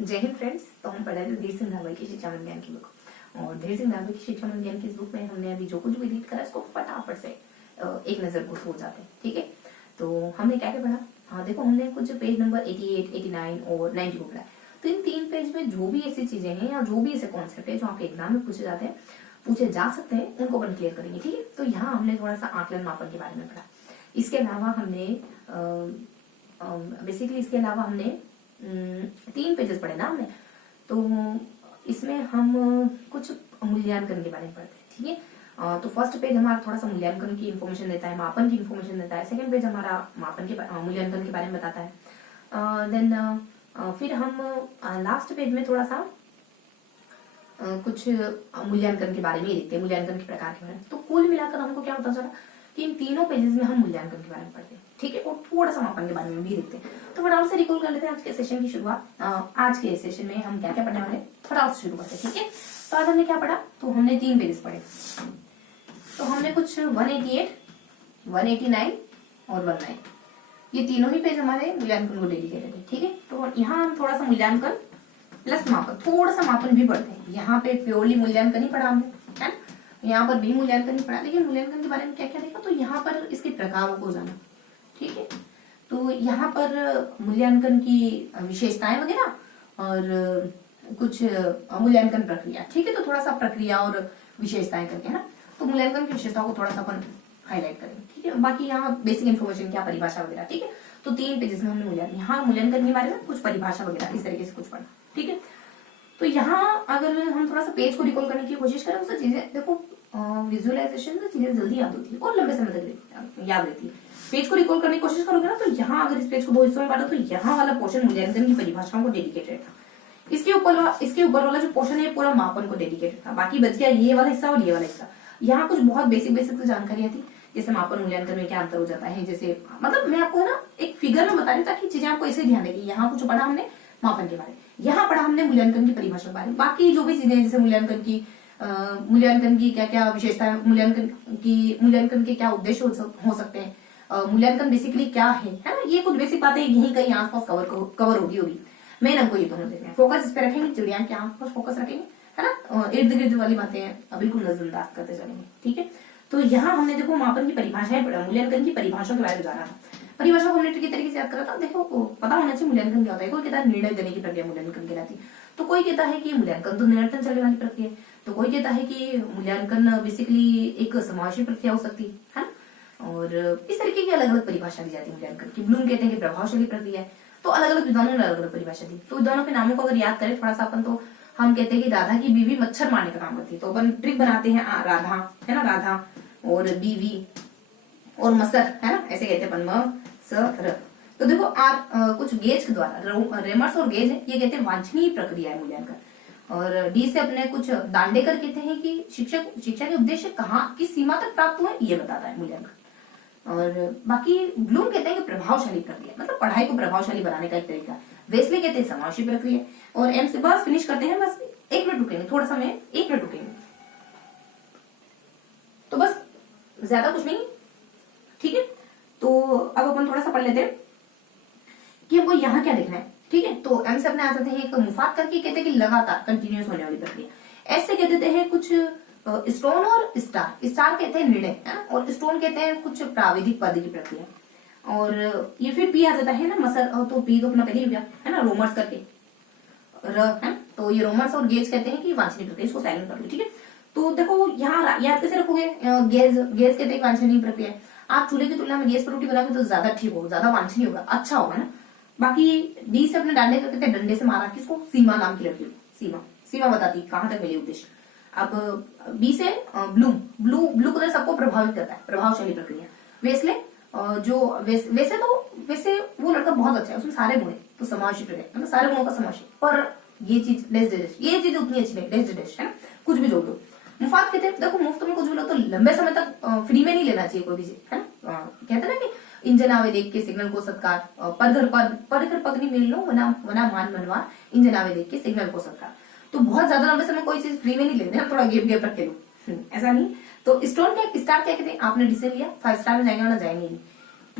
जय हिंद फ्रेंड्स। तो हम पढ़ रहे थे धीर सिंह धाबा की शिक्षा विज्ञान की बुक, और धीर सिंह धाबा की शिक्षा विज्ञान की इस बुक में हमने अभी जो कुछ भी रीड करा उसको फटाफट से एक नजर को हो जाते हैं। ठीक है, तो हमने क्या क्या पढ़ा। हाँ देखो, हमने कुछ पेज नंबर 88, 89 और 90 को पढ़ा। तो इन 3 पेज में जो भी ऐसी चीजें हैं या जो भी ऐसे कॉन्सेप्ट है जो आपके एग्जाम में पूछे जाते हैं, पूछे जा सकते हैं, उनको अपन क्लियर करेंगे। ठीक है, तो यहाँ हमने थोड़ा सा आकलन मापन के बारे में पढ़ा। इसके अलावा हमने बेसिकली इसके अलावा हमने 3 पेजेस पढ़े ना हमने। तो इसमें हम कुछ मूल्यांकन के बारे में पढ़ते हैं। ठीक है, तो फर्स्ट पेज हमारा थोड़ा सा मूल्यांकन की इन्फॉर्मेशन देता है, मापन की इन्फॉर्मेशन देता है। सेकंड पेज हमारा मापन के मूल्यांकन के बारे में बताता है। देन फिर हम लास्ट पेज में थोड़ा सा कुछ मूल्यांकन के बारे में देखते हैं, मूल्यांकन के प्रकार के बारे में। तो कुल मिलाकर हमको क्या पता चला कि इन तीनों पेजेस में हम मूल्यांकन के बारे में पढ़ते हैं। ठीक है, और थोड़ा सा मापन के बारे में भी देखते हैं। तो फटाफट से रिकॉल कर लेते हैं आज के सेशन की शुरुआत। आज के सेशन में हम क्या क्या पढ़ने वाले, फटाफट से शुरू करते हैं। ठीक है, तो आज हमने क्या पढ़ा, तो हमने 3 पेजेस पढ़े। तो हमने कुछ 188, 189 और 19, ये तीनों ही पेज हमारे मूल्यांकन को डेडिकेटेड है। ठीक है, तो यहाँ हम थोड़ा सा मूल्यांकन प्लस मापन, थोड़ा सा मापन भी पढ़ते हैं। यहाँ पे प्योरली मूल्यांकन ही पढ़ा हमने, है ना। यहाँ पर भी मूल्यांकन ही पढ़ा, लेकिन मूल्यांकन के बारे में क्या क्या देखा, तो यहाँ पर इसके प्रकारों को जाना। ठीक है, तो यहाँ पर मूल्यांकन की विशेषताएं वगैरह और कुछ मूल्यांकन प्रक्रिया। ठीक है, तो थोड़ा सा प्रक्रिया और विशेषताएं करके, है ना। तो मूल्यांकन की विशेषताओं को थोड़ा सा अपन हाईलाइट करेंगे। ठीक है, बाकी यहाँ बेसिक इन्फॉर्मेशन, क्या परिभाषा वगैरह। ठीक है, तो 3 पेजेस में हमने मूल्यांकन के बारे में कुछ परिभाषा वगैरह इस तरीके से कुछ पढ़ा। ठीक है, तो यहाँ अगर हम थोड़ा सा पेज को रिकॉल करने की कोशिश करें, उससे चीजें देखो, विजुअलाइजेशन से चीजें जल्दी याद होती है और लंबे समय तक याद रहती है। पेज को रिकॉल करने की कोशिश करोगे ना, तो यहाँ अगर इस पेज को 2 हिस्सों में बांटो, तो यहाँ वाला पोर्शन मूल्यांकन की परिभाषाओं को डेडिकेटेड था। इसके ऊपर वाला जो पोर्शन है पूरा मापन को डेडिकेटेड था। बाकी बच गया ये वाला हिस्सा और ये वाला हिस्सा। यहाँ कुछ बहुत बेसिक जानकारियां थी, जैसे मापन मूल्यांकन में क्या अंतर हो जाता है। जैसे मतलब मैं आपको ना एक फिगर में बता रही ताकि चीजें आपको ऐसे ध्यान देगी। यहाँ कुछ पढ़ा हमने मापन के बारे में, यहाँ पढ़ा हमने मूल्यांकन की परिभाषा के बारे में। बाकी जो भी चीजें जैसे मूल्यांकन की क्या क्या विशेषताएं, मूल्यांकन के क्या उद्देश्य हो सकते हैं, मूल्यांकन बेसिकली क्या है ना। ये कुछ बेसिक बातें यहीं कहीं आसपास कवर होगी। मेन हमको ये दोनों देखना है, फोकस इस पे रखेंगे, चिड़िया के आसपास फोकस रखेंगे, है ना। इर्द गिर्द वाली बातें बिल्कुल नजरअंदाज करते चलेंगे। ठीक है, तो यहाँ हमने देखो मापन की परिभाषाएं पढ़ा, मूल्यांकन की परिभाषा के बारे में जाना था। परिभाषा को हमने किस तरीके से याद करा था, देखो पता होना चाहिए मूल्यांकन क्या होता है। कोई कहता है निर्णय देने की प्रक्रिया मूल्यांकन कहलाती है, तो कोई कहता है कि मूल्यांकन तो निरंतर चलने वाली प्रक्रिया है, तो कोई कहता है कि मूल्यांकन बेसिकली एक समावेशी प्रक्रिया हो सकती है ना। और इस तरीके की अलग अलग परिभाषा दी जाती है मूल्यांकन की। ब्लूम कहते हैं कि प्रभावशाली प्रक्रिया है। तो अलग अलग विद्वानों ने अलग अलग परिभाषा दी। तो विद्वानों के नामों को अगर याद करें थोड़ा सा अपन, तो हम कहते हैं कि राधा की बीवी मच्छर मारने का काम करती है, तो अपन ट्रिक बनाते हैं राधा, है ना, राधा और बीवी और मसर, है ना, ऐसे कहते हैं अपन मसर। तो देखो कुछ गेज के द्वारा, रेमर्स और गेज है, ये कहते हैं वांछनीय प्रक्रिया है मूल्यांकन। और डी से अपने कुछ दांडेकर कहते हैं कि शिक्षा के उद्देश्य कहाँ किस सीमा तक प्राप्त हुए ये बताता है मूल्यांकन। और बाकी ब्लूम कहते हैं कि प्रभावशाली प्रक्रिया, मतलब पढ़ाई को प्रभावशाली बनाने का एक तरीका। वेस्ले कहते हैं समावेशी प्रक्रिया। और एम से बस फिनिश करते हैं, बस 1 मिनट रुकेंगे, थोड़ा सा मैं 1 मिनट रुकेंगे, तो बस ज्यादा कुछ नहीं। ठीक है, तो अब अपन थोड़ा सा पढ़ लेते हैं कि हमको यहाँ क्या देखना है। ठीक है, तो एम से अपने आ जाते हैं एक मुफात करके, कहते हैं कि लगातार कंटिन्यूस होने वाली प्रक्रिया। एस से कह देते हैं कुछ स्टोन और स्टार कहते हैं निर्णय, है ना, और स्टोन कहते हैं कुछ प्राविधिक पद की प्रक्रिया। और ये फिर पी आ जाता है ना, मसर, तो पी तो अपना पहले ही हो गया, है ना, रोमर्स करके है। तो ये रोमर्स और गेज कहते हैं कि वांछनीय प्रक्रिया, इसको साइलेंट कर लो। ठीक है, तो देखो यहाँ याद कैसे रखोगे, गेज कहते हैं वांछनीय प्रक्रिया। आप चूल्हे की तुलना में गैस पर रोटी बनाओगे तो ज्यादा ठीक होगा, ज्यादा वांछनीय होगा, अच्छा होगा ना। बाकी डी से अपने डांडे कहते हैं डंडे से मारा किसको, सीमा नाम की लड़की को। सीमा बताती कहां तक मिले उद्देश्य। अब बी से ब्लू कलर सबको प्रभावित करता है, प्रभावशाली प्रक्रिया। वेस्ले वैसे वो लड़का बहुत अच्छा है, उसमें सारे गुण है, तो समावेशी प्रक्रिया, मतलब सारे गुणों का समावेश। पर ये चीज ये चीज उतनी अच्छी नहीं, है ना, कुछ भी जोड़ दो। मुफ्त कहते हैं, देखो मुफ्त में कुछ भी लो तो लंबे समय तक फ्री में नहीं लेना चाहिए कोई भी चीज, है ना। कहते हैं ना कि इंजन आवे देख के सिग्नल को सत्कार, पर घर पगनी मिल लो वना मान मनवा, इंजन आवे देख के सिग्नल को सत्कार। तो बहुत ज्यादा लंबे समय कोई चीज फ्री में नहीं लेते हैं, थोड़ा गैप रख के लो, ऐसा नहीं। तो स्टार क्या कहते हैं, आपने डिसीजन लिया 5 स्टार में जाएंगे ना जाएंगे नहीं।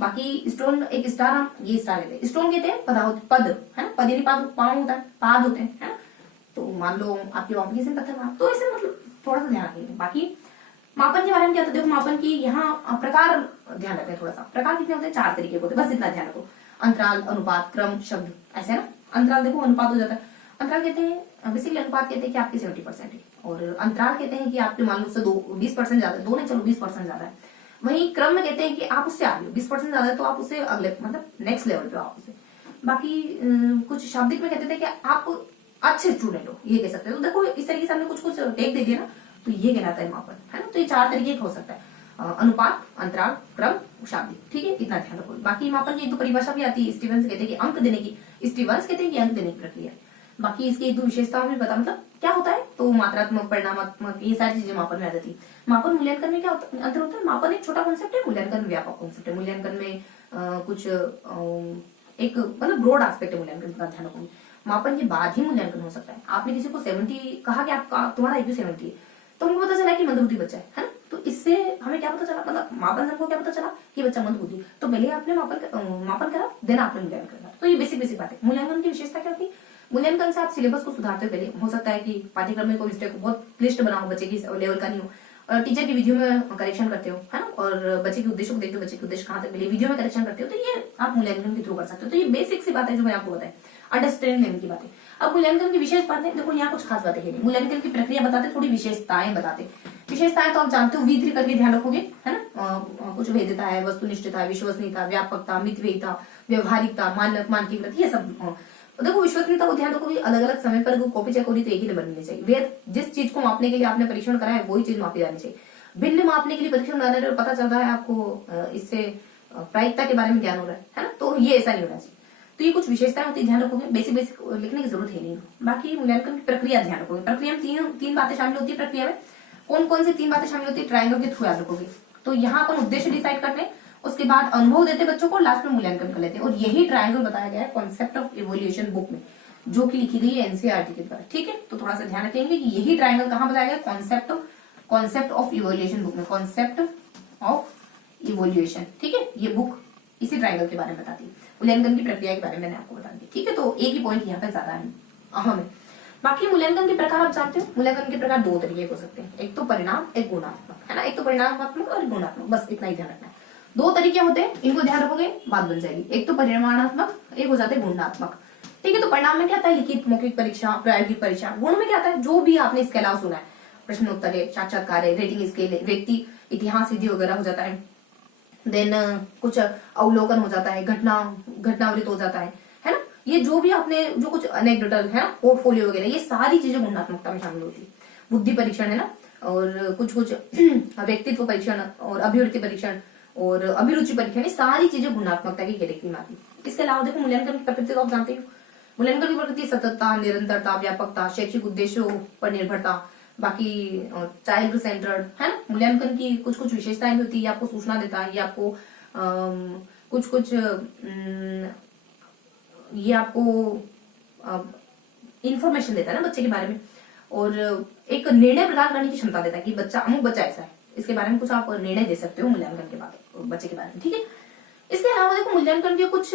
बाकी स्टोन, एक स्टार, हम ये स्टार लेते हैं, स्टोन कहते हैं पद, है ना, पद यानी पाद होता है, पाद होते हैं, है ना। तो मान लो आपके वहां किसी ने पत्थर मारा, तो ऐसे मतलब थोड़ा सा ध्यान रखिए। बाकी मापन के बारे में क्या होता है, देखो मापन की यहाँ प्रकार ध्यान रखते हैं थोड़ा सा। प्रकार कितने होते हैं, 4 तरीके के होते हैं, बस इतना ध्यान रखो। अंतराल, अनुपात, क्रम, शब्द, ऐसे ना। अंतराल देखो अनुपात हो जाता है। अंतराल कहते हैं बेसिकली, अनुपात कहते हैं कि आपके 70% है, और अंतराल कहते हैं कि आपके मान लो उससे 20% ज्यादा है, दो नहीं चलो 20% ज्यादा है। वहीं क्रम में कहते हैं कि आप उससे आगे हो, 20% ज्यादा है तो आप उससे अगले मतलब नेक्स्ट लेवल पे आप उससे। बाकी कुछ शाब्दिक में कहते थे कि आप अच्छे स्टूडेंट हो, ये कह सकते हैं। तो देखो इस तरीके से हमने कुछ कुछ टेक दे दिया ना, तो ये कहलाता है मापन, है ना। तो ये 4 तरीके का हो सकता है, अनुपात, अंतराल, क्रम, शाब्दिक, ठीक है, इतना ध्यान रखो। बाकी मापन की एक दो परिभाषा भी आती है, स्टीवंस कहते हैं कि अंक देने की, स्टीवंस कहते हैं कि अंक देने की प्रक्रिया। बाकी इसकी एक दो विशेषताओं में पता मतलब क्या होता है, तो मात्रात्मक, परिणामात्मक, ये सारी चीजें मापन में आ जाती है। मापन मूल्यांकन में क्या अंतर होता है, मापन एक छोटा कॉन्सेप्ट है, मूल्यांकन व्यापक कॉन्सेप्ट है। मूल्यांकन में कुछ एक मतलब ब्रॉड एस्पेक्ट है मूल्यांकन का, ध्यान रखोगे। मापन के बाद ही मूल्यांकन हो सकता है। आपने किसी को 70 कहा कि आपका तुम्हारा IQ 70 है, तो हमको पता चला कि मंदबुद्धि बच्चा है ना। तो इससे हमें क्या पता चला, मतलब मापन से हमको क्या पता चला कि बच्चा मंदबुद्धि, तो पहले आपने मापन करा, देन आपने मूल्यांकन करा। तो ये बेसिक बात है। मूल्यांकन की विशेषता क्या होती है, मूल्यांकन से आप सिलेबस को सुधारते हो। पहले हो सकता है कि पाठ्यक्रम में कोई मिस्टेक बहुत क्लिष्ट बनाओ, बच्चे की लेवल का नहीं हो, और टीचर की वीडियो में करेक्शन करते हो, है ना, और बच्चे के उद्देश्य को देखते हो, बच्चे के उद्देश्य कहाँ तक मिले, वीडियो में करेक्शन करते हो, तो ये आप मूल्यांकन के थ्रू कर सकते हो। तो ये बेसिक सी बात है जो मैंने आपको बताया, अंडरस्टैंडिंग लेने की बात है। अब मूल्यांकन की विशेष बातें देखो, यहाँ कुछ खास बातें हैं। मूल्यांकन की प्रक्रिया बताते, थोड़ी विशेषताएं बताते। विशेषताएं तो आप जानते हो, V3 करके ध्यान रखोगे, है ना। कुछ भेद्यता है, वस्तुनिष्ठता, विश्वसनीयता, व्यापकता, मितव्ययिता, व्यवहारिकता, मानक, मानकीकृत, ये सब। देखो विश्वसनीयता को ध्यान रखोगे, अलग अलग समय पर कॉपी चेक हो रही तो एक ही नंबर मिलनी चाहिए। वे जिस चीज को मापने के लिए आपने परीक्षण करा है वही चीज मापी जानी चाहिए। भिन्न मापने के लिए परीक्षण बनाने और पता चल रहा है आपको इससे प्रायिकता के बारे में ज्ञान हो रहा है ना, तो ये ऐसा नहीं होना चाहिए। तो ये कुछ विशेषताएं होती है, ध्यान रखोगे। बेसिक लिखने की जरूरत है नहीं। बाकी मूल्यांकन की प्रक्रिया ध्यान रखोगे। प्रक्रिया में तीन बातें शामिल होती है। प्रक्रिया में कौन कौन सी 3 बातें शामिल होती है, ट्रायंगल के थ्रू याद रखोगे। तो यहाँ अपन उद्देश्य डिसाइड करते हैं, उसके बाद अनुभव देते बच्चों को, लास्ट में मूल्यांकन कर लेते हैं। और यही ट्रायंगल बताया गया है कॉन्सेप्ट ऑफ इवोल्यूशन बुक में, जो कि लिखी गई है NCERT के द्वारा, ठीक है। तो थोड़ा सा ध्यान रखेंगे कि यही ट्रायंगल कहाँ बताया गया, कॉन्सेप्ट ऑफ इवोल्यूशन बुक में, कॉन्सेप्ट ऑफ इवोल्यूशन, ठीक है। ये बुक इसी ट्रायंगल के बारे में बताती है। मूल्यांकन की प्रक्रिया के बारे में मैंने आपको बता दी, ठीक है। तो एक ही पॉइंट यहाँ पे ज्यादा अहम है। बाकी मूल्यांकन के प्रकार आप जानते हो, मूल्यांकन के प्रकार 2 तरीके हो सकते हैं, एक तो परिणाम, एक गुणात्मक, है ना। एक तो परिणामात्मक और गुणात्मक, बस इतना ही ध्यान रखना है। 2 तरीके होते हैं, इनको ध्यान रखोगे बात बन जाएगी। एक तो परिमाणात्मक, एक हो जाते हैं गुणात्मक, ठीक है। तो परिणाम में क्या आता है, लिखित, मौखिक परीक्षा, प्रायोगिक परीक्षा। गुण में क्या आता है, जो भी आपने इसके अलावा सुना है, प्रश्नोत्तर है, साक्षात्कार है, रेटिंग स्केल है, व्यक्ति इतिहास विधि वगैरह हो जाता है। देन कुछ अवलोकन हो जाता है, घटनावृत्त हो जाता है ना। ये जो भी आपने जो कुछ एनेक्डोटल है ना, पोर्टफोलियो वगैरह, ये सारी चीजें गुणात्मकता में शामिल होती है। बुद्धि परीक्षण है ना, और कुछ व्यक्तित्व परीक्षण और अभिवृत्ति परीक्षण और अभिरुचि परीक्षण, ये सारी चीजें गुणात्मकता की कैटेगरी में आती है। इसके अलावा देखो मूल्यांकन की प्रकृति तो आप जानते हो। मूल्यांकन की प्रकृति सततता, निरंतरता, व्यापकता, शैक्षिक उद्देश्यों पर निर्भरता, बाकी चाइल्ड सेंटर्ड, है ना। मूल्यांकन की कुछ कुछ विशेषताएं भी होती है, ये आपको सूचना देता है, ये आपको कुछ ये आपको इंफॉर्मेशन देता है ना बच्चे के बारे में, और एक निर्णय प्रदान करने की क्षमता देता है कि बच्चा, अमुक बच्चा ऐसा है, इसके बारे में कुछ आप निर्णय दे सकते हो मूल्यांकन के बाद बच्चे के बारे में, ठीक है। इसके अलावा देखो मूल्यांकन के कुछ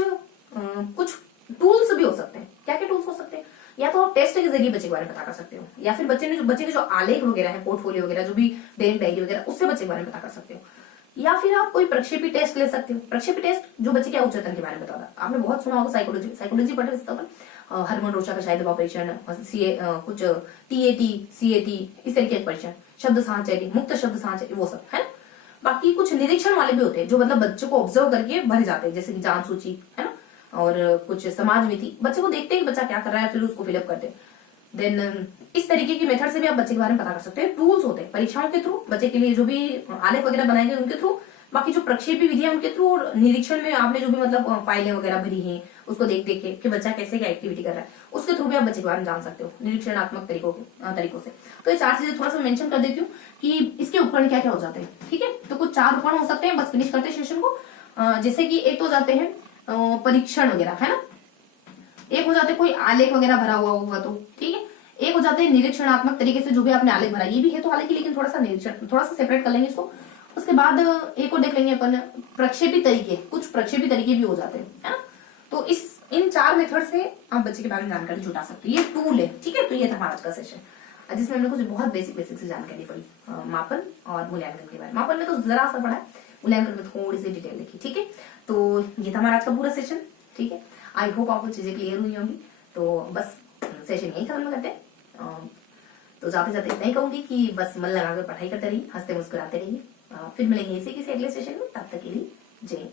टूल्स भी हो सकते हैं। क्या क्या टूल्स हो सकते हैं, या तो आप टेस्ट के जरिए बच्चे के बारे में पता कर सकते हो, या फिर बच्चे के जो आलेख वगैरह है, पोर्टफोलियो वगैरह, जो भी दैनिक डायरी वगैरह, उससे बच्चे के बारे में पता कर सकते हो। या फिर आप कोई प्रक्षेपी टेस्ट ले सकते हो। प्रक्षेपी टेस्ट जो बच्चे के उच्चतन के बारे में बताता, आपने बहुत सुना होगा, साइकोलॉजी पढ़े हरमन रोचा का शायद दबाव परीक्षण, कुछ TAT, CAT, इस तरीके के परीक्षण, शब्द साहचर्य, मुक्त शब्द साहचर्य, वो सब है ना। बाकी कुछ निरीक्षण वाले भी होते हैं, जो मतलब बच्चों को ऑब्जर्व करके भरे जाते हैं, जैसे कि जान सूची, है ना, और कुछ समाज नीति। बच्चे को देखते हैं कि बच्चा क्या कर रहा है, फिर उसको फिलअप करते हैं। देन इस तरीके की मेथड से भी आप बच्चे के बारे में पता कर सकते हैं। टूल्स होते हैं परीक्षाओं के थ्रू, बच्चे के लिए जो भी आलेख वगैरह बनाए गए उनके थ्रू, बाकी जो प्रक्षेपी विधियां उनके थ्रू, और निरीक्षण में आपने जो भी मतलब फाइलें वगैरह भरी हैं, उसको देख देख के कि बच्चा कैसे क्या एक्टिविटी कर रहा है, उसके थ्रू भी आप बच्चे के बारे में जान सकते हो निरीक्षणात्मक तरीकों से। तो ये 4 चीजें थोड़ा सा मेंशन कर देती हूँ कि इसके उपकरण क्या क्या हो जाते हैं, ठीक है। तो कुछ 4 उपकरण हो सकते हैं, बस फिनिश करते हैं सेशन को। जैसे कि एक तो जाते हैं परीक्षण वगैरह, है ना। एक हो जाते कोई आलेख वगैरह भरा हुआ होगा तो, ठीक है। एक हो जाते हैं निरीक्षणात्मक तरीके से जो भी आपने आलेख भरा, ये भी है तो हालांकि, लेकिन थोड़ा सा निरीक्षण, थोड़ा सा सेपरेट कर लेंगे इसको। उसके बाद एक और देख लेंगे अपन, प्रक्षेपी तरीके, कुछ प्रक्षेपी तरीके भी हो जाते हैं, है ना। तो इन 4 मेथड से आप बच्चे के बारे में जानकारी जुटा सकते हो। ये टूल है, ठीक है। तो ये था हमारा आज का सेशन, जिसमें हमने कुछ बहुत बेसिक से जानकारी पड़ी मापन और मूल्यांकन के बारे में। मापन में तो जरा सा पढ़ा है, मूल्यांकन में थोड़ी सी डिटेल देखी, ठीक है। तो ये था हमारा आज का पूरा सेशन, ठीक है। आई होप आपको चीजें क्लियर हुई होंगी। तो बस सेशन यही खत्म करते हैं। तो जाते जाते इतना ही कहूंगी कि बस मन लगाकर पढ़ाई करते रहिए, हंसते मुस्कुराते रहिए। फिर मिलेंगे इसी किसी अगले सेशन में, तब तक के लिए जय हिंद।